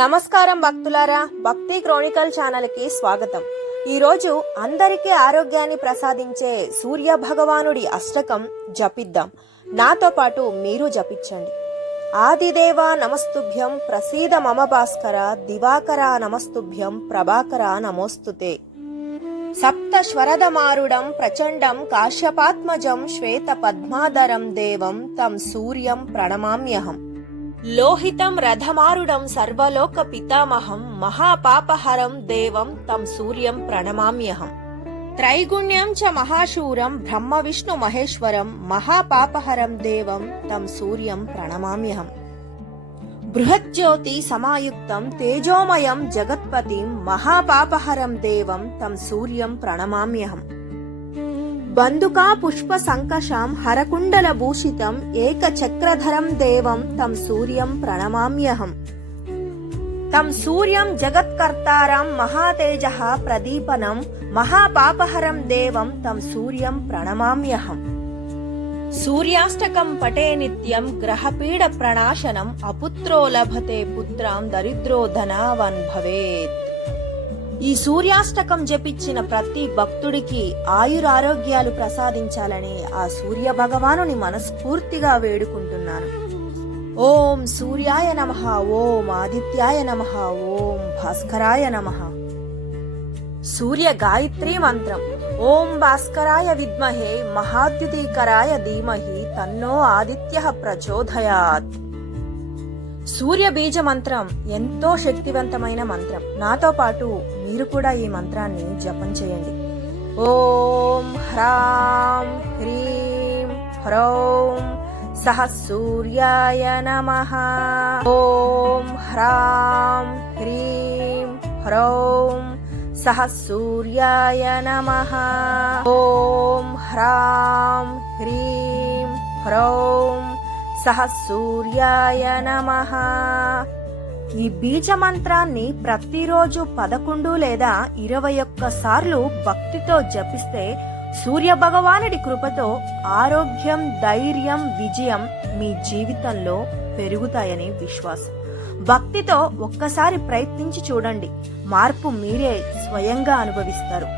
నమస్కారం భక్తులారా, భక్తి క్రోనికల్ ఛానల్ కి స్వాగతం. ఈరోజు అందరికీ ఆరోగ్యాన్ని ప్రసాదించే సూర్య భగవానుడి అష్టకం జపిద్దాం. నాతో పాటు మీరు జపించండి. ఆదిదేవ నమస్తుభ్యం ప్రసీద మమ భాస్కర, దివాకర నమస్తుభ్యం ప్రభాకర నమోస్తుతే. సప్త స్వరదమారుడం ప్రచండం కాశ్యపాత్మజం శ్వేత పద్మాధరం దేవం తం సూర్యం ప్రణమామ్యహం. లోహితం రథమారుడం సర్వలోక పితామహం మహాపాపహరం దేవం తం సూర్యం ప్రణమామ్యహం. త్రైగుణ్యం చ మహాశూరం బ్రహ్మ విష్ణు మహేశ్వరం మహాపాపహరం దేవం తం సూర్యం ప్రణమామ్యహం. బృహజ్యోతి సమాయుక్తం తేజోమయం జగత్పతిం మహాపాపహరం దేవం తం సూర్యం ప్రణమామ్యహం. బందుకా పుష్ప సంకషం హరకుండల భూషితం ఏకచక్రధరం దేవం తం సూర్యం ప్రణమామ్యహం. తం సూర్యం జగత్కర్తారం మహాతేజః ప్రదీపనం మహాపాపహరం దేవం తం సూర్యం ప్రణమామ్యహం. సూర్యాష్టకం పటే నిత్యం గ్రహపీడ ప్రణాశనం అపుత్రో లభతే పుత్రం దరిద్రో ధనవాన్ భవేత్. ఈ సూర్యాష్టకం జపించిన ప్రతి భక్తుడికి ఆయురారోగ్యాలు ప్రసాదించాలని ఆ సూర్య భగవానుని మనస్ఫూర్తిగా వేడుకుంటున్నాను. ఓం సూర్యాయ నమః, ఓం ఆదిత్యాయ నమః, ఓం భాస్కరాయ నమః. సూర్య గాయత్రీ మంత్రం. ఓం భాస్కరాయ విద్మహే మహాద్యుతీకరాయ ధీమహి తన్నో ఆదిత్యః ప్రచోదయాత్. సూర్య బీజ మంత్రం ఎంతో శక్తివంతమైన మంత్రం. నాతో పాటు మీరు కూడా ఈ మంత్రాన్ని జపం చేయండి. ఓం హ్రాం హ్రీం హ్రౌం సహ సూర్యాయ నమః. ఓం హ్రాం హ్రీం హ్రౌం సహ సూర్యాయ నమః. ఓం హ్రాం హ్రీం హ్రౌం సహ సూర్యాయ నమః. ఈ బీజ మంత్రాన్ని ప్రతిరోజు 11 లేదా 21 సార్లు భక్తితో జపిస్తే సూర్య భగవానుడి కృపతో ఆరోగ్యం, ధైర్యం, విజయం మీ జీవితంలో పెరుగుతాయని విశ్వాసం. భక్తితో ఒక్కసారి ప్రయత్నించి చూడండి, మార్పు మీరే స్వయంగా అనుభవిస్తారు.